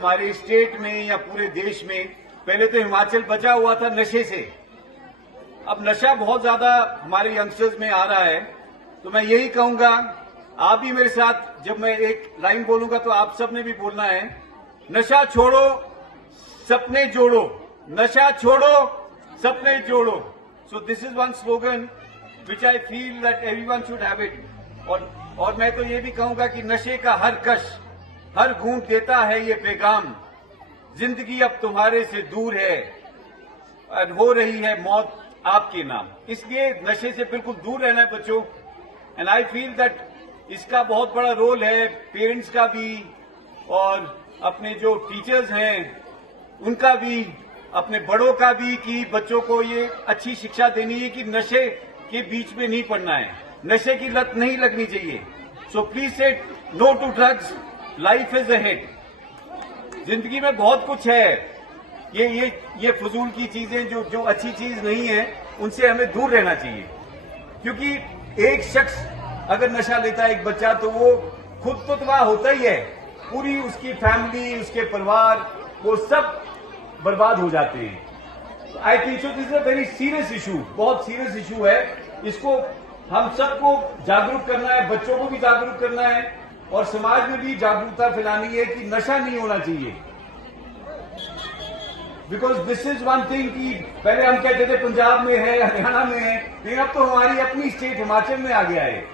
हमारे स्टेट में या पूरे देश में पहले तो हिमाचल बचा हुआ था नशे से। अब नशा बहुत ज्यादा हमारे यंगस्टर्स में आ रहा है। तो मैं यही कहूंगा, आप भी मेरे साथ जब मैं एक लाइन बोलूंगा तो आप सबने भी बोलना है, नशा छोड़ो सपने जोड़ो, नशा छोड़ो सपने जोड़ो। So this is one slogan which I feel that everyone should have it. और मैं तो ये भी कहूंगा कि नशे का हर कश, हर घूंट देता है ये पैगाम, जिंदगी अब तुम्हारे से दूर है और हो रही है मौत आपके नाम। इसलिए नशे से बिल्कुल दूर रहना है बच्चों। एंड आई फील दैट इसका बहुत बड़ा रोल है पेरेंट्स का भी, और अपने जो टीचर्स हैं उनका भी, अपने बड़ों का भी, कि बच्चों को ये अच्छी शिक्षा देनी है कि नशे के बीच में नहीं पड़ना है, नशे की लत नहीं लगनी चाहिए। So please say no to drugs, life is ahead. जिंदगी में बहुत कुछ है, ये फजूल की चीजें जो अच्छी चीज नहीं है उनसे हमें दूर रहना चाहिए। क्योंकि एक शख्स अगर नशा लेता है, एक बच्चा, तो वो खुद तो तबाह होता ही है, पूरी उसकी फैमिली, उसके परिवार, वो सब बर्बाद हो जाते हैं। I think so this is a very serious issue, बहुत सीरियस इशू है। इसको हम सबको जागरूक करना है, बच्चों को भी जागरूक करना है और समाज में भी जागरूकता फैलानी है कि नशा नहीं होना चाहिए। Because this is one thing कि पहले हम कहते थे पंजाब में है, हरियाणा में है, लेकिन अब तो हमारी अपनी स्टेट हिमाचल में आ गया है।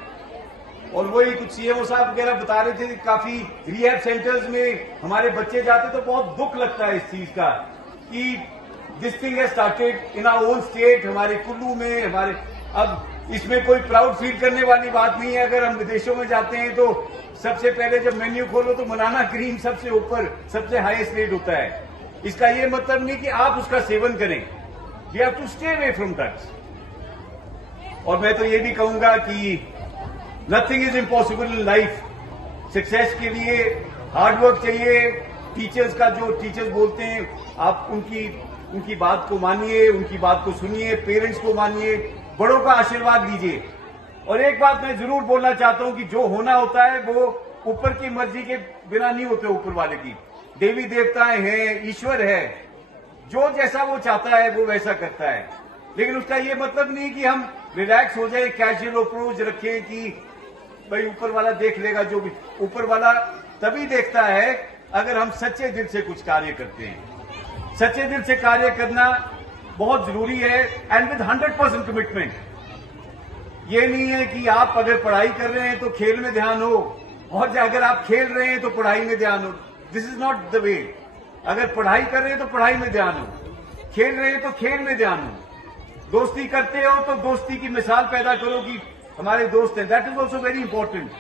और वही कुछ सीएमओ साहब वगैरह बता रहे थे कि काफी रिहैब सेंटर्स में हमारे बच्चे जाते, तो बहुत दुख लगता है इस चीज का कि this thing has started in our own state, हमारे कुल्लू में, हमारे। अब इसमें कोई प्राउड फील करने वाली बात नहीं है। अगर हम विदेशों में जाते हैं तो सबसे पहले जब मेन्यू खोलो तो बनाना क्रीम सबसे ऊपर, सबसे हाईएस्ट रेट होता है। इसका ये मतलब नहीं कि आप उसका सेवन करें, we have to stay away from drugs. और मैं तो ये भी कहूंगा कि nothing is impossible in life. Success के लिए हार्ड वर्क चाहिए। टीचर्स का जो टीचर्स बोलते हैं, आप उनकी बात को मानिए, उनकी बात को सुनिए, पेरेंट्स को मानिए, बड़ों का आशीर्वाद लीजिए। और एक बात मैं जरूर बोलना चाहता हूं कि जो होना होता है वो ऊपर की मर्जी के बिना नहीं होते, ऊपर वाले की। देवी देवताएं हैं, ईश्वर है, जो जैसा वो चाहता है वो वैसा करता है। लेकिन उसका ये मतलब नहीं कि हम रिलैक्स हो जाए, कैजुअल अप्रोच रखें कि भाई ऊपर वाला देख लेगा। जो भी ऊपर वाला तभी देखता है अगर हम सच्चे दिल से कुछ कार्य करते हैं। सच्चे दिल से कार्य करना बहुत जरूरी है, एंड विद 100% कमिटमेंट। ये नहीं है कि आप अगर पढ़ाई कर रहे हैं तो खेल में ध्यान हो, और अगर आप खेल रहे हैं तो पढ़ाई में ध्यान हो। This is not the way. अगर पढ़ाई कर रहे हैं तो पढ़ाई में ध्यान हो, खेल रहे हैं तो खेल में ध्यान हो, दोस्ती करते हो तो दोस्ती की मिसाल पैदा करो कि हमारे दोस्त हैं। That is also very important.